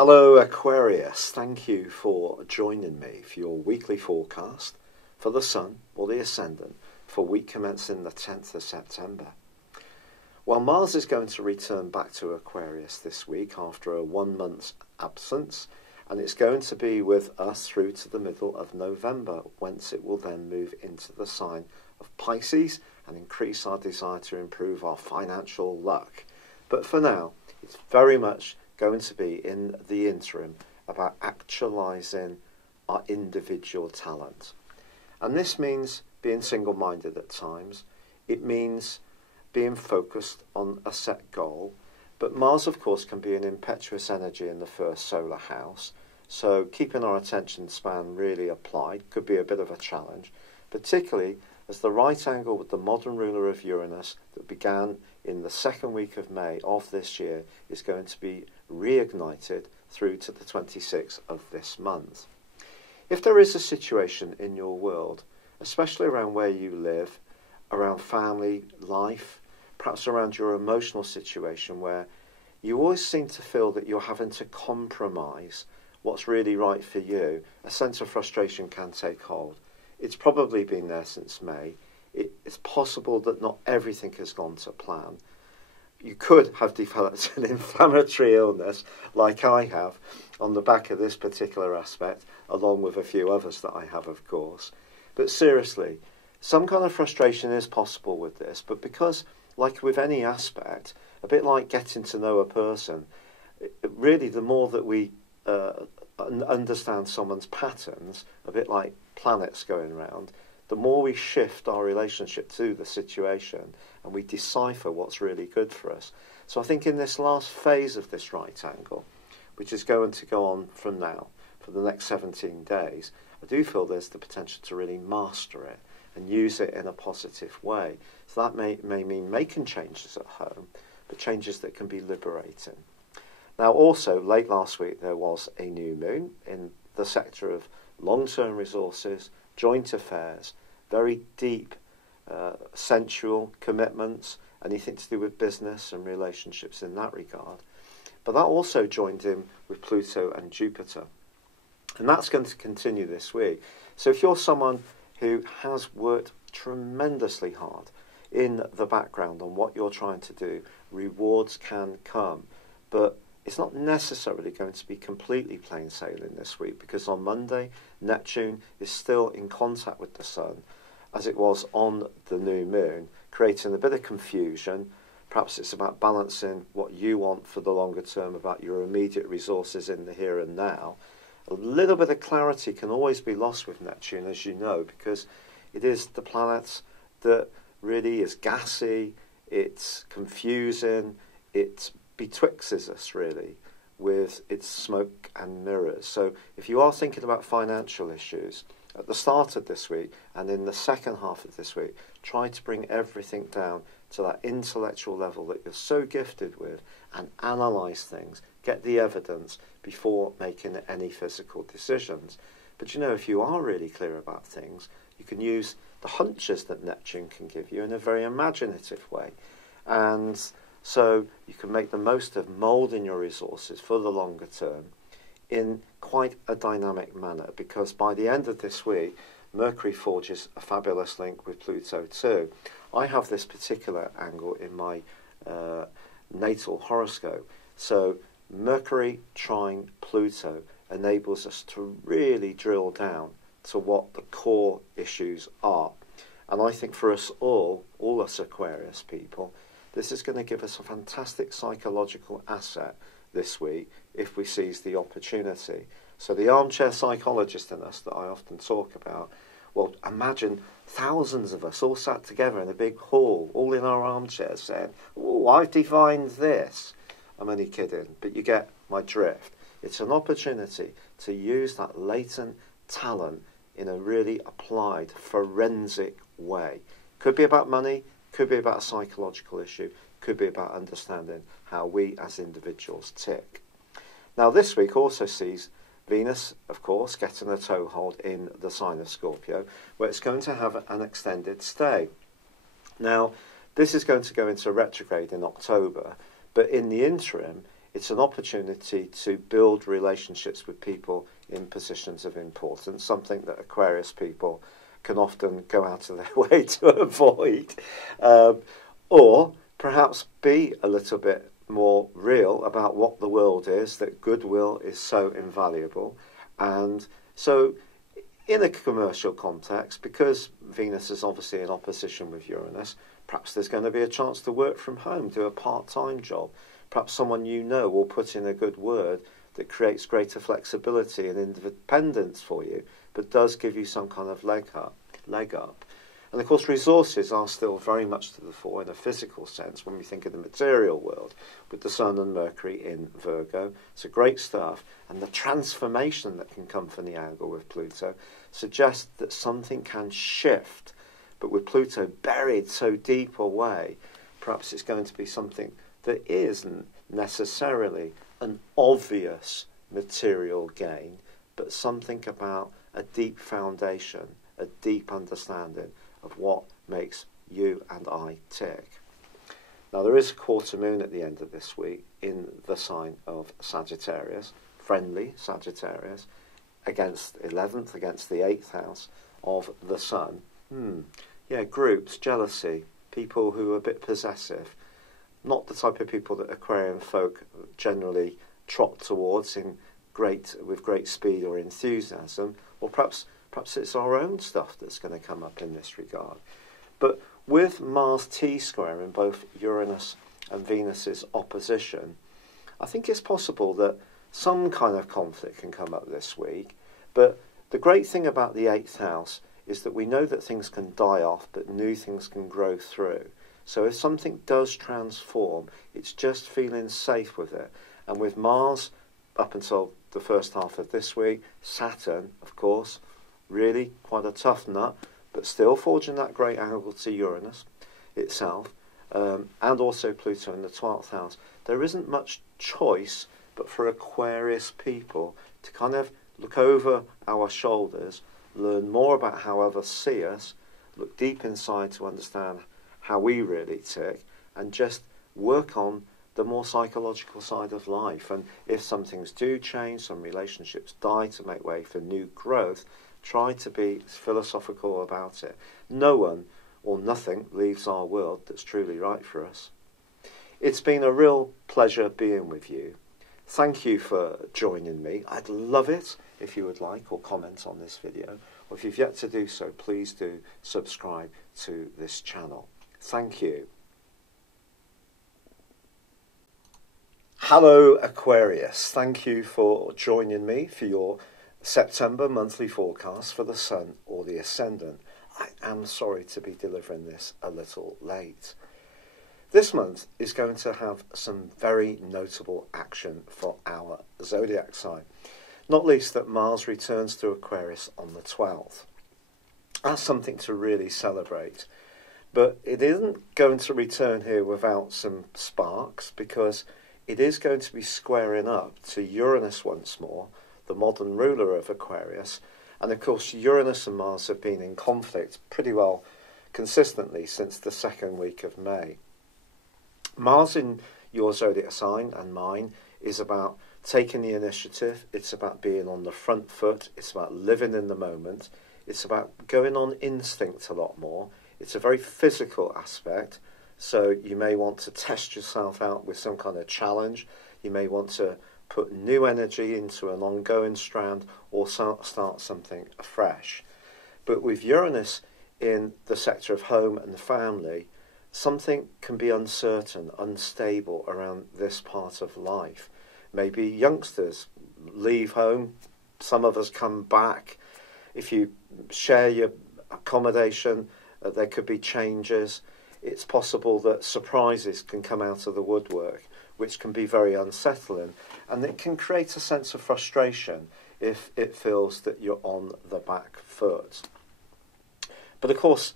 Hello Aquarius, thank you for joining me for your weekly forecast for the Sun or the Ascendant for week commencing the 10th of September. Well, Mars is going to return back to Aquarius this week after a 1 month's absence, and it's going to be with us through to the middle of November, whence it will then move into the sign of Pisces and increase our desire to improve our financial luck. But for now, it's very much going to be in the interim about actualizing our individual talent. And this means being single-minded at times. It means being focused on a set goal. But Mars, of course, can be an impetuous energy in the first solar house. So keeping our attention span really applied could be a bit of a challenge, particularly as the right angle with the modern ruler of Uranus that began in the second week of May of this year is going to be reignited through to the 26th of this month. If there is a situation in your world, especially around where you live, around family life, perhaps around your emotional situation where you always seem to feel that you're having to compromise what's really right for you, a sense of frustration can take hold. It's probably been there since May. It's possible that not everything has gone to plan. You could have developed an inflammatory illness, like I have, on the back of this particular aspect, along with a few others that I have, of course. But seriously, some kind of frustration is possible with this, but because, like with any aspect, a bit like getting to know a person, really the more that we understand someone's patterns, a bit like planets going round, the more we shift our relationship to the situation and we decipher what's really good for us. So I think in this last phase of this right angle, which is going to go on from now for the next 17 days, I do feel there's the potential to really master it and use it in a positive way. So that may mean making changes at home, but changes that can be liberating. Now also, late last week there was a new moon in the sector of long-term resources, joint affairs, very deep sensual commitments, anything to do with business and relationships in that regard. But that also joined in with Pluto and Jupiter. And that's going to continue this week. So if you're someone who has worked tremendously hard in the background on what you're trying to do, rewards can come. But it's not necessarily going to be completely plain sailing this week, because on Monday, Neptune is still in contact with the Sun, as it was on the new moon, creating a bit of confusion. Perhaps it's about balancing what you want for the longer term about your immediate resources in the here and now. A little bit of clarity can always be lost with Neptune, as you know, because it is the planet that really is gassy, it's confusing, it betwixt us really with its smoke and mirrors. So if you are thinking about financial issues at the start of this week and in the second half of this week, try to bring everything down to that intellectual level that you're so gifted with and analyse things, get the evidence before making any physical decisions. But you know, if you are really clear about things, you can use the hunches that Neptune can give you in a very imaginative way. And so you can make the most of moulding your resources for the longer term in quite a dynamic manner, because by the end of this week, Mercury forges a fabulous link with Pluto too. I have this particular angle in my natal horoscope. So Mercury trine Pluto enables us to really drill down to what the core issues are. And I think for us all us Aquarius people, this is going to give us a fantastic psychological asset this week if we seize the opportunity. So the armchair psychologist in us that I often talk about, well, imagine thousands of us all sat together in a big hall, all in our armchairs saying, oh, I've divined this. I'm only kidding, but you get my drift. It's an opportunity to use that latent talent in a really applied, forensic way. Could be about money, could be about a psychological issue, could be about understanding how we as individuals tick. Now this week also sees Venus, of course, getting a toehold in the sign of Scorpio, where it's going to have an extended stay. Now, this is going to go into retrograde in October, but in the interim, It's an opportunity to build relationships with people in positions of importance, something that Aquarius people can often go out of their way to avoid. Or perhaps be a little bit more real about what the world is, that goodwill is so invaluable. And so in a commercial context, because Venus is obviously in opposition with Uranus, perhaps there's going to be a chance to work from home, do a part-time job. Perhaps someone you know will put in a good word that creates greater flexibility and independence for you, but does give you some kind of leg up. And of course, resources are still very much to the fore in a physical sense when we think of the material world, with the Sun and Mercury in Virgo. It's a great stuff, and the transformation that can come from the angle with Pluto suggests that something can shift. But with Pluto buried so deep away, perhaps it's going to be something that isn't necessarily an obvious material gain, but something about a deep foundation, a deep understanding of what makes you and I tick. Now, there is a quarter moon at the end of this week in the sign of Sagittarius, friendly Sagittarius, against 11th, against the 8th house of the Sun. Yeah, groups, jealousy, people who are a bit possessive, not the type of people that Aquarian folk generally trot towards with great speed or enthusiasm, or perhaps it's our own stuff that's going to come up in this regard. But with Mars T-square in both Uranus and Venus's opposition, I think it's possible that some kind of conflict can come up this week. But the great thing about the 8th house is that we know that things can die off, but new things can grow through. So if something does transform, it's just feeling safe with it. And with Mars, up until the first half of this week, Saturn, of course, really quite a tough nut, but still forging that great angle to Uranus itself, and also Pluto in the 12th house. There isn't much choice but for Aquarius people to kind of look over our shoulders, learn more about how others see us, look deep inside to understand how we really tick, and just work on the more psychological side of life. And if some things do change, some relationships die to make way for new growth, try to be philosophical about it. No one or nothing leaves our world that's truly right for us. It's been a real pleasure being with you. Thank you for joining me. I'd love it if you would like or comment on this video, or if you've yet to do so, please do subscribe to this channel. Thank you. Hello Aquarius, thank you for joining me for your September monthly forecast for the Sun or the Ascendant. I am sorry to be delivering this a little late. This month is going to have some very notable action for our zodiac sign, not least that Mars returns to Aquarius on the 12th. That's something to really celebrate. But it isn't going to return here without some sparks, because it is going to be squaring up to Uranus once more, the modern ruler of Aquarius. And of course, Uranus and Mars have been in conflict pretty well consistently since the second week of May. Mars in your zodiac sign and mine is about taking the initiative. It's about being on the front foot. It's about living in the moment. It's about going on instinct a lot more. It's a very physical aspect. So you may want to test yourself out with some kind of challenge. You may want to put new energy into an ongoing strand, or start something afresh. But with Uranus in the sector of home and the family, something can be uncertain, unstable around this part of life. Maybe youngsters leave home, some of us come back. If you share your accommodation, there could be changes. It's possible that surprises can come out of the woodwork, which can be very unsettling, and it can create a sense of frustration if it feels that you're on the back foot. But of course,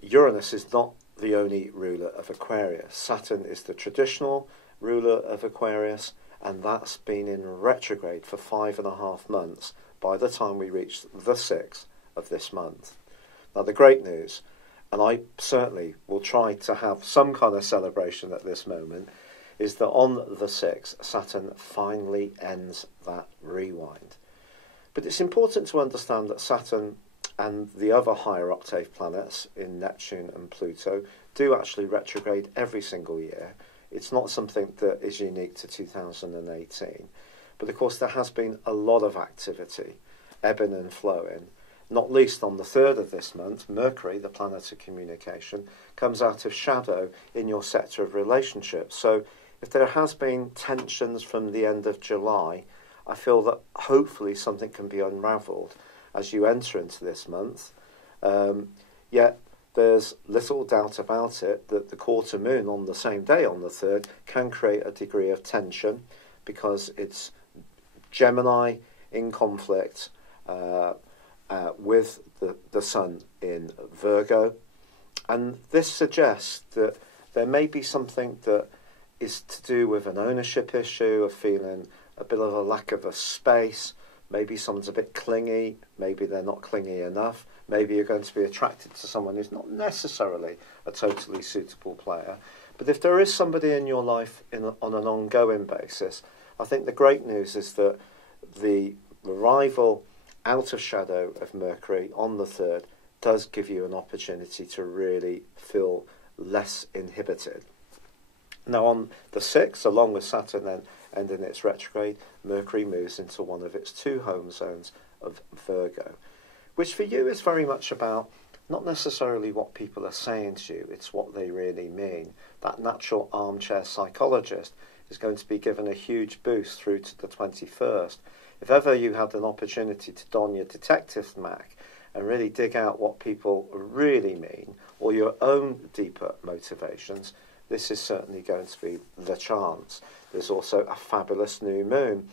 Uranus is not the only ruler of Aquarius. Saturn is the traditional ruler of Aquarius, and that's been in retrograde for 5.5 months by the time we reach the 6th of this month. Now, the great news, and I certainly will try to have some kind of celebration at this moment, is that on the 6th, Saturn finally ends that rewind. But it's important to understand that Saturn and the other higher octave planets in Neptune and Pluto do actually retrograde every single year. It's not something that is unique to 2018. But of course there has been a lot of activity, ebbing and flowing, not least on the 3rd of this month. Mercury, the planet of communication, comes out of shadow in your sector of relationships. So if there has been tensions from the end of July, I feel that hopefully something can be unravelled as you enter into this month. Yet there's little doubt about it that the quarter moon on the same day, on the 3rd, can create a degree of tension because it's Gemini in conflict with the Sun in Virgo. And this suggests that there may be something that is to do with an ownership issue, of feeling a bit of a lack of a space. Maybe someone's a bit clingy, maybe they're not clingy enough, maybe you're going to be attracted to someone who's not necessarily a totally suitable player. But if there is somebody in your life on an ongoing basis, I think the great news is that the arrival out of shadow of Mercury on the 3rd does give you an opportunity to really feel less inhibited. Now on the 6th, along with Saturn then ending its retrograde, Mercury moves into one of its 2 home zones of Virgo, which for you is very much about not necessarily what people are saying to you, it's what they really mean. That natural armchair psychologist is going to be given a huge boost through to the 21st. If ever you had an opportunity to don your detective mac and really dig out what people really mean, or your own deeper motivations, this is certainly going to be the chance. There's also a fabulous new moon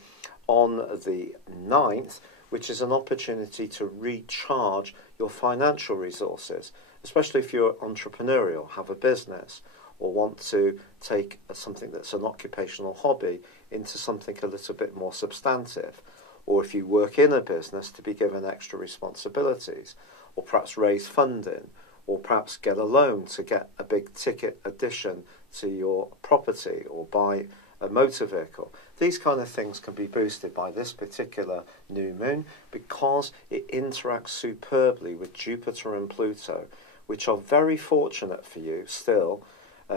on the 9th, which is an opportunity to recharge your financial resources, especially if you're entrepreneurial, have a business, or want to take something that's an occupational hobby into something a little bit more substantive, or if you work in a business to be given extra responsibilities, or perhaps raise funding, or perhaps get a loan to get a big ticket addition to your property, or buy a motor vehicle. These kind of things can be boosted by this particular new moon because it interacts superbly with Jupiter and Pluto, which are very fortunate for you still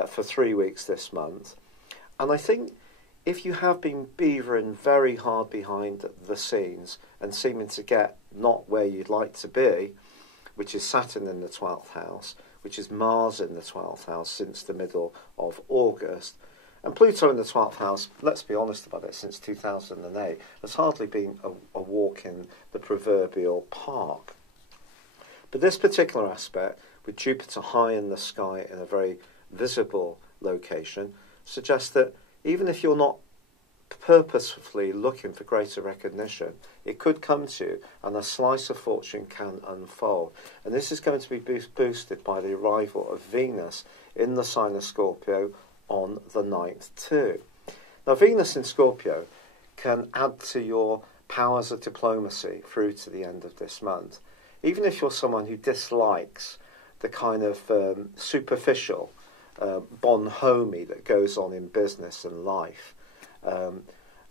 for 3 weeks this month. And I think if you have been beavering very hard behind the scenes and seeming to get not where you'd like to be, which is Saturn in the 12th house, which is Mars in the 12th house since the middle of August, and Pluto in the 12th house, let's be honest about it, since 2008, has hardly been a walk in the proverbial park. But this particular aspect, with Jupiter high in the sky in a very visible location, suggests that even if you're not purposefully looking for greater recognition, it could come to you and a slice of fortune can unfold. And this is going to be boosted by the arrival of Venus in the sign of Scorpio on the 9th too. Now Venus in Scorpio can add to your powers of diplomacy through to the end of this month. Even if you're someone who dislikes the kind of superficial bonhomie that goes on in business and life,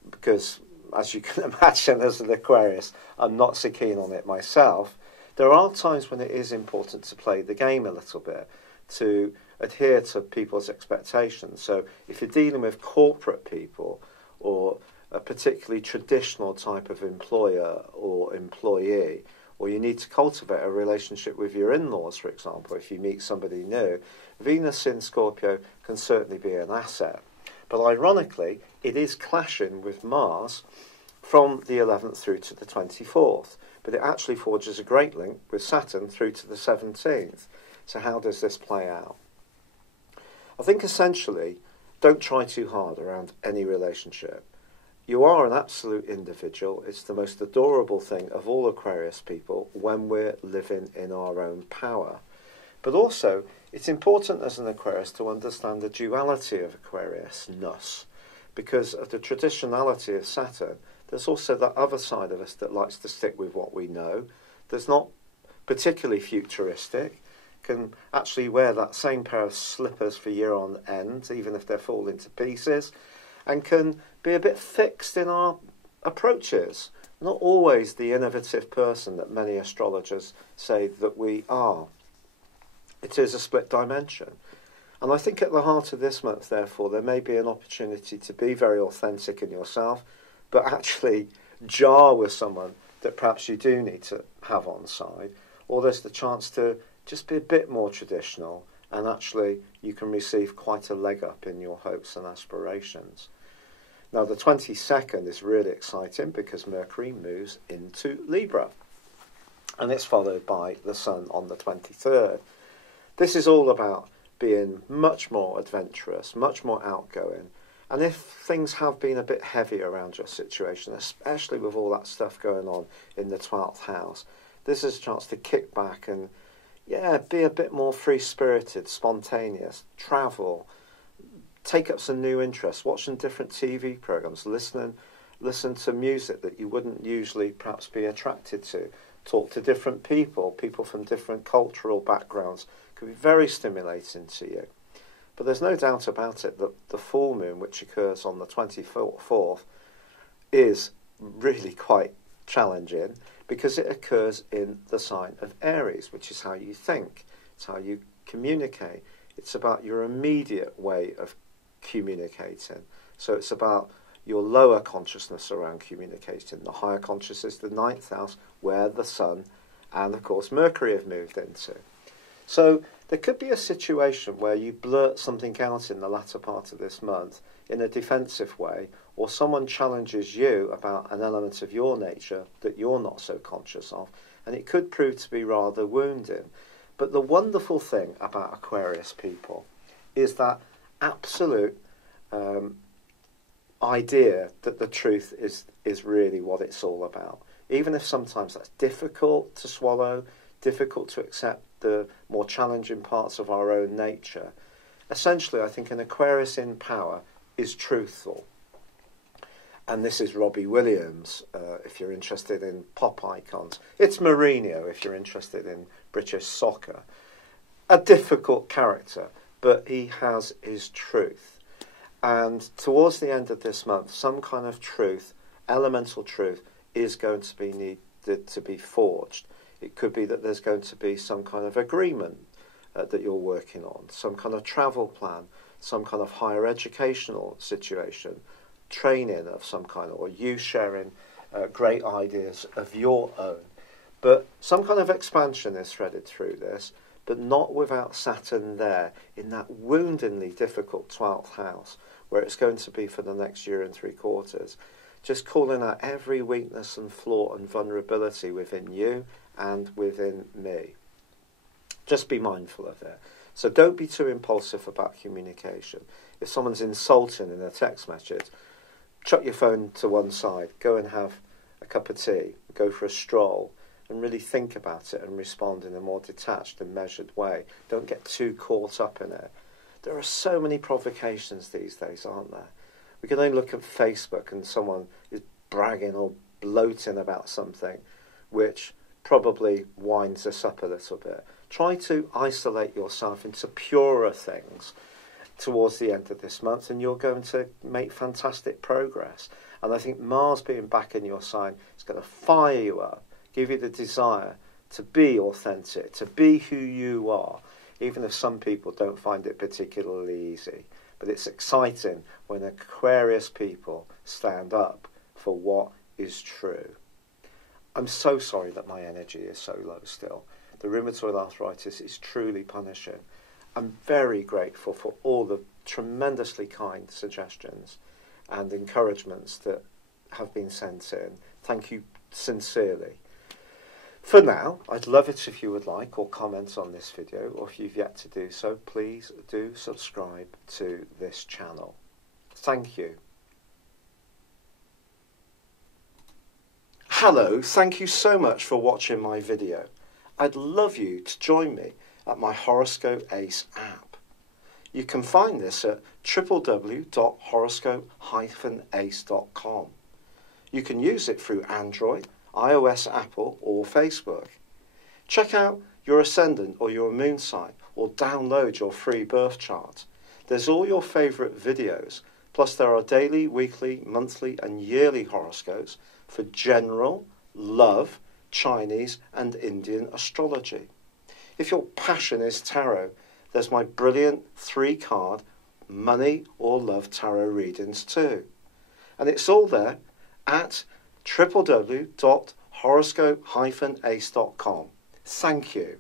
because as you can imagine as an Aquarius, I'm not so keen on it myself. There are times when it is important to play the game a little bit, to adhere to people's expectations. So if you're dealing with corporate people or a particularly traditional type of employer or employee, or you need to cultivate a relationship with your in-laws, for example, if you meet somebody new, Venus in Scorpio can certainly be an asset. But ironically, it is clashing with Mars from the 11th through to the 24th. But it actually forges a great link with Saturn through to the 17th. So how does this play out? I think essentially, don't try too hard around any relationship. You are an absolute individual. It's the most adorable thing of all Aquarius people when we're living in our own power. But also, it's important as an Aquarius to understand the duality of Aquarius-ness. Because of the traditionality of Saturn, there's also that other side of us that likes to stick with what we know. There's not particularly futuristic, can actually wear that same pair of slippers for year on end, even if they're falling to pieces, and can be a bit fixed in our approaches. Not always the innovative person that many astrologers say that we are. It is a split dimension. And I think at the heart of this month, therefore, there may be an opportunity to be very authentic in yourself, but actually jar with someone that perhaps you do need to have on side, or there's the chance to just be a bit more traditional, and actually you can receive quite a leg up in your hopes and aspirations. Now, the 22nd is really exciting because Mercury moves into Libra, and it's followed by the Sun on the 23rd. This is all about being much more adventurous, much more outgoing, and if things have been a bit heavy around your situation, especially with all that stuff going on in the 12th house, this is a chance to kick back and, be a bit more free-spirited, spontaneous, travel, take up some new interests, watch some different TV programs, listen to music that you wouldn't usually perhaps be attracted to, talk to different people from different cultural backgrounds. Could be very stimulating to you. But there's no doubt about it that the full moon, which occurs on the 24th, is really quite challenging because it occurs in the sign of Aries, which is how you think, it's how you communicate. It's about your immediate way of communicating. So it's about your lower consciousness around communicating. The higher consciousness is the 9th house, where the Sun and, of course, Mercury have moved into. So there could be a situation where you blurt something out in the latter part of this month in a defensive way, or someone challenges you about an element of your nature that you're not so conscious of, and it could prove to be rather wounding. But the wonderful thing about Aquarius people is that absolute idea that the truth is really what it's all about. Even if sometimes that's difficult to swallow, difficult to accept the more challenging parts of our own nature. Essentially, I think an Aquarius in power is truthful. And this is Robbie Williams, if you're interested in pop icons. It's Mourinho, if you're interested in British soccer. A difficult character, but he has his truth. And towards the end of this month, some kind of truth, elemental truth, is going to be needed to be forged. It could be that there's going to be some kind of agreement that you're working on, some kind of travel plan, some kind of higher educational situation, training of some kind, or you sharing great ideas of your own. But some kind of expansion is threaded through this, but not without Saturn there in that woundingly difficult 12th house, where it's going to be for the next year and 3/4, just calling out every weakness and flaw and vulnerability within you and within me. Just be mindful of it. So don't be too impulsive about communication. If someone's insulting in a text message, chuck your phone to one side, go and have a cup of tea, go for a stroll, and really think about it and respond in a more detached and measured way. Don't get too caught up in it. There are so many provocations these days, aren't there? We can only look at Facebook and someone is bragging or bloating about something which probably winds us up a little bit. Try to isolate yourself into purer things towards the end of this month, and you're going to make fantastic progress. And I think Mars being back in your sign is going to fire you up, give you the desire to be authentic, to be who you are, even if some people don't find it particularly easy. But it's exciting when Aquarius people stand up for what is true. I'm so sorry that my energy is so low still. The rheumatoid arthritis is truly punishing. I'm very grateful for all the tremendously kind suggestions and encouragements that have been sent in. Thank you sincerely. For now, I'd love it if you would like or comment on this video, or if you've yet to do so, please do subscribe to this channel. Thank you. Hello, thank you so much for watching my video. I'd love you to join me at my Horoscope Ace app. You can find this at www.horoscope-ace.com. You can use it through Android, iOS, Apple or Facebook. Check out your ascendant or your moon sign, or download your free birth chart. There's all your favourite videos, plus there are daily, weekly, monthly and yearly horoscopes for general, love, Chinese and Indian astrology. If your passion is tarot, there's my brilliant 3-card money or love tarot readings too. And it's all there at www.horoscope-ace.com. Thank you.